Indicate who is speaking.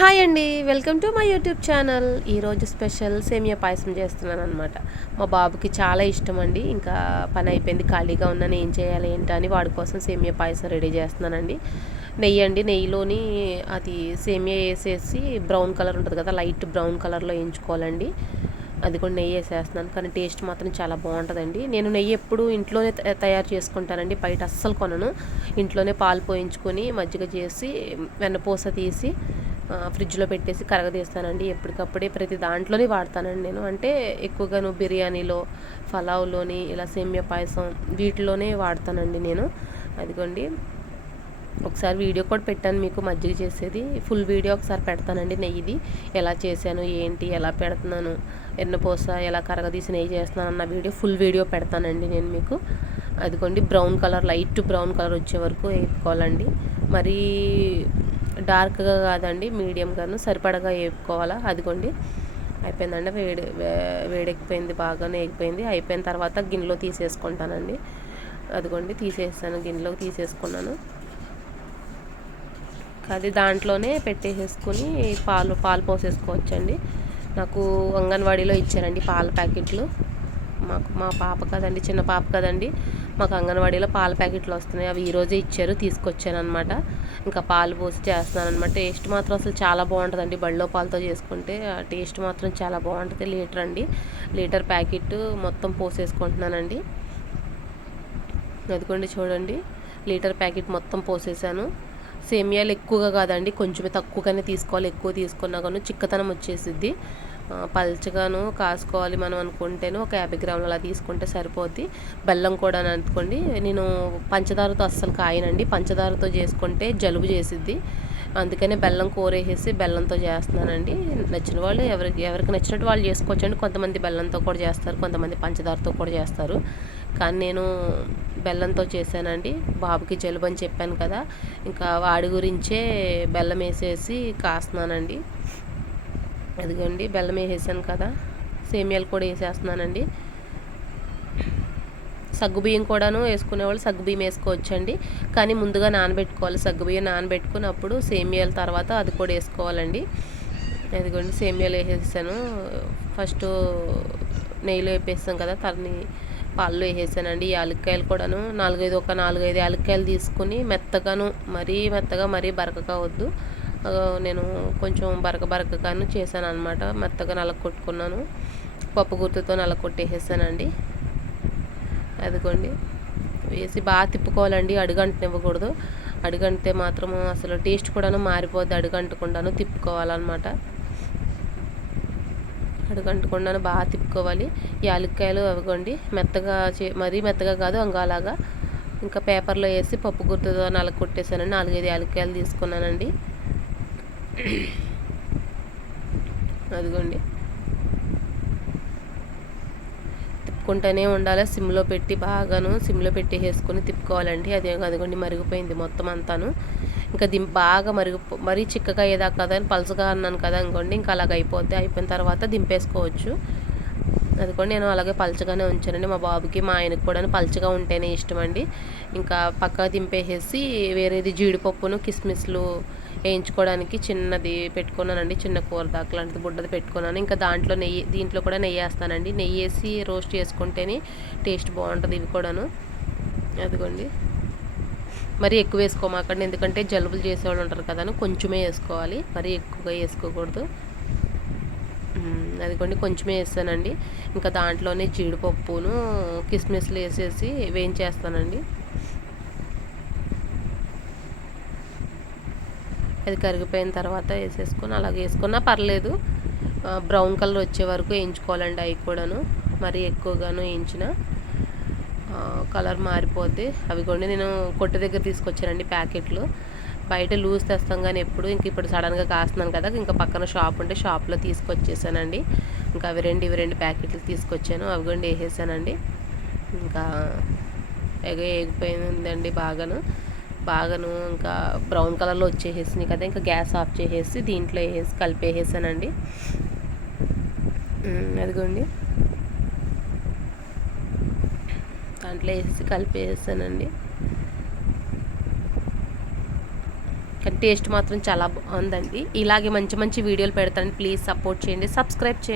Speaker 1: Hi అండి. Welcome to my YouTube channel. ఈరోజు special సేమియా పాయసం చేస్తున్నాను అనమాట మా బాబుకి చాలా ఇష్టం అండి. ఇంకా పని అయిపోయింది. ఖాళీగా ఉన్నాను. ఏం చేయాలి ఏంటని అని వాడి కోసం సేమియా పాయసం రెడీ చేస్తున్నానండి. నెయ్యి అండి. నెయ్యిలోని అది సేమియా వేసేసి బ్రౌన్ కలర్ ఉంటుంది కదా లైట్ బ్రౌన్ కలర్లో వేయించుకోవాలండి. అది కూడా నెయ్యి వేసేస్తున్నాను. కానీ టేస్ట్ మాత్రం చాలా బాగుంటుందండి. నేను నెయ్యి ఎప్పుడు ఇంట్లోనే త- తయారు చేసుకుంటానండి. బయట అస్సలు కొనను. ఇంట్లోనే పాలు పోయించుకొని మజ్జిగ చేసి వెన్నపూస తీసి ఫ్రిడ్జ్లో పెట్టేసి కరగదీస్తానండి. ఎప్పటికప్పుడే ప్రతి దాంట్లోనే వాడతానండి నేను. అంటే ఎక్కువగా నువ్వు బిర్యానీలో పలావ్లోని ఇలా సేమియా పాయసం వీటిలోనే వాడతానండి నేను. అదిగోండి. ఒకసారి వీడియో కూడా పెట్టాను మీకు మజ్జిగ చేసేది. ఫుల్ వీడియో ఒకసారి పెడతానండి నెయ్యిది. ఎలా చేశాను ఏంటి ఎలా పెడుతున్నాను ఎన్నపోస ఎలా కరగదీసి నెయ్యి చేస్తున్నాను అన్న వీడియో ఫుల్ వీడియో పెడతానండి నేను మీకు. అదిగోండి brown colour light brown colour వచ్చే వరకు వేపుకోవాలండి. మరీ డార్క్గా కాదండి మీడియంగాను సరిపడగా వేపుకోవాలా? అదిగోండి. అయిపోయిందండి. వేడి వేడెక్కిపోయింది బాగానే ఎగిపోయింది అయిపోయిన తర్వాత గిన్నెలో తీసేసుకుంటానండి. అదిగోండి తీసేస్తాను గిన్నెలో తీసేసుకున్నాను. అది దాంట్లోనే పెట్టేసేసుకుని పాలు పాలు పోసేసుకోవచ్చండి. నాకు అంగన్వాడీలో ఇచ్చారండి పాల ప్యాకెట్లు. మాకు మా పాప కదండి చిన్న పాప కదండి మాకు అంగన్వాడీలో పాల ప్యాకెట్లు వస్తున్నాయి. అవి ఈరోజే ఇచ్చారు తీసుకొచ్చానమాట ఇంకా పాలు పోసి చేస్తున్నానమాట టేస్ట్ మాత్రం అసలు చాలా బాగుంటుందండి బళ్ళో పాలతో చేసుకుంటే. ఆ టేస్ట్ మాత్రం చాలా బాగుంటుంది. లీటర్ అండి. లీటర్ ప్యాకెట్ మొత్తం పోసేసుకుంటున్నానండి. అదిగోండి చూడండి. లీటర్ ప్యాకెట్ మొత్తం పోసేసాను. సేమియాలు ఎక్కువగా కాదండి. కొంచెమే తక్కువగానే తీసుకోవాలి. ఎక్కువ తీసుకున్నా కానీ చిక్కతనం వచ్చేసిద్ది. పల్చగాను కాసుకోవాలి మనం అనుకుంటేను. ఒక యాభై గ్రాములు అలా తీసుకుంటే సరిపోద్ది. బెల్లం కూడా అనుకోండి. నేను పంచదారతో అస్సలు కాయనండి. పంచదారతో చేసుకుంటే జలుబు చేసిద్ది. అందుకనే బెల్లం కూరేసేసి బెల్లంతో చేస్తున్నానండి. నచ్చిన వాళ్ళు ఎవరికి ఎవరికి నచ్చినట్టు వాళ్ళు చేసుకోవచ్చండి. కొంతమంది బెల్లంతో కూడా చేస్తారు. కొంతమంది పంచదారతో కూడా చేస్తారు. కానీ నేను బెల్లంతో చేశానండి. బాబుకి జలుబు అని చెప్పాను కదా ఇంకా వాడి గురించే బెల్లం వేసేసి కాస్తున్నానండి. అదిగోండి బెల్లం వేసేసాను కదా సేమియాలు కూడా వేసేస్తున్నానండి. సగ్గుబియ్యం కూడాను వేసుకునేవాళ్ళు సగ్గుబియ్యం వేసుకోవచ్చండి. కానీ ముందుగా నానబెట్టుకోవాలి. సగ్గుబియ్యం నానబెట్టుకున్నప్పుడు సేమియాల తర్వాత అది కూడా వేసుకోవాలండి. అదిగోండి సేమియాలు వేసేసాను. ఫస్ట్ నెయ్యిలో వేపేస్తాం కదా తనని పాలు వేసేసానండి ఈ యాలక్కాయలు కూడాను. నాలుగైదు ఒక నాలుగైదు యాలక్కాయలు తీసుకుని మెత్తగాను మరీ మెత్తగా మరీ బరకగా వద్దు. నేను కొంచెం బరక బరకగాను చేశాను అనమాట మెత్తగా నలకొట్టుకున్నాను పప్పు గుర్తుతో నలకొట్టేసేసానండి అదిగోండి. వేసి బాగా తిప్పుకోవాలండి అడుగంటనివ్వకూడదు. అడుగంటే మాత్రం అసలు టేస్ట్ కూడాను మారిపోద్ది అడుగంటకుండాను తిప్పుకోవాలన్నమాట. అడుగంటకుండాను బాగా తిప్పుకోవాలి. యాలక్కాయలు అవిగోండి మెత్తగా చే మరీ మెత్తగా కాదు అంగాలాగా. ఇంకా పేపర్లో వేసి పప్పు గుర్తుతో నలకొట్టేసానండి నాలుగైదు యాలక్కాయలు తీసుకున్నానండి. అదిగోండి. తిప్పుకుంటూనే ఉండాలి. సిమ్లో పెట్టి బాగాను సిమ్లో పెట్టి వేసుకొని తిప్పుకోవాలండి. అదే అదిగోండి మరిగిపోయింది మొత్తం అంతాను. ఇంకా దిం బాగా మరిగి మరీ చిక్కగా ఏదా కదా అని పలుసుగా అన్నాను కదా అనుకోండి ఇంకా అలాగ అయిపోద్ది. అయిపోయిన తర్వాత దింపేసుకోవచ్చు. అదిగోండి నేను అలాగే పలచగానే ఉంచానండి. మా బాబుకి మా ఆయనకి కూడా పలచగా ఉంటేనే ఇష్టం అండి ఇంకా పక్కగా దింపేసేసి వేరేది జీడిపప్పును కిస్మిస్లు వేయించుకోవడానికి చిన్నది పెట్టుకున్నానండి. చిన్న కూర దాకా లాంటిది బుడ్డది పెట్టుకున్నాను. ఇంకా దాంట్లో నెయ్యి దీంట్లో కూడా నెయ్యి వేస్తానండి. నెయ్యి వేసి రోస్ట్ చేసుకుంటేనే టేస్ట్ బాగుంటుంది ఇవి కూడాను. అదిగోండి. మరి ఎక్కువ వేసుకోమాకండి ఎందుకంటే జలుబులు చేసేవాళ్ళు ఉంటారు కదా అని కొంచెమే వేసుకోవాలి. మరీ ఎక్కువగా వేసుకోకూడదు. అది అదిగోండి కొంచెమే వేస్తానండి. ఇంకా దాంట్లోనే జీడిపప్పును కిస్మిస్లు వేసేసి వేయించేస్తానండి. అది కరిగిపోయిన తర్వాత వేసేసుకొని అలాగే వేసుకున్నా పర్లేదు. బ్రౌన్ కలర్ వచ్చే వరకు వేయించుకోవాలండి అవి కూడాను. మరీ ఎక్కువగాను వేయించిన. కలర్ మారిపోద్ది. అవి కూడా నేను కొట్టు దగ్గర తీసుకొచ్చానండి ప్యాకెట్లు. బయట లూజ్ తెస్తాం కానీ ఎప్పుడు ఇంక ఇప్పుడు సడన్గా కాస్తున్నాను కదా ఇంకా పక్కన షాప్ ఉంటే షాప్లో తీసుకొచ్చేసానండి. ఇంకా అవి రెండు ఇవి రెండు ప్యాకెట్లు తీసుకొచ్చాను అవి కూడా వేసేసానండి. ఇంకా ఎగ ఎగిపోయిందండి బాగాను. బాగాను ఇంకా బ్రౌన్ కలర్లో వచ్చేసేసినాయి కదా ఇంకా గ్యాస్ ఆఫ్ చేసేసి దీంట్లో వేసి కలిపేసేసానండి. అదిగోండి. దాంట్లో వేసి కలిపేసానండి. కానీ టేస్ట్ మాత్రం చాలా బాగుందండి. ఇలాగే మంచి మంచి వీడియోలు పెడతాను ప్లీజ్ సపోర్ట్ చేయండి. సబ్స్క్రైబ్ చేయండి.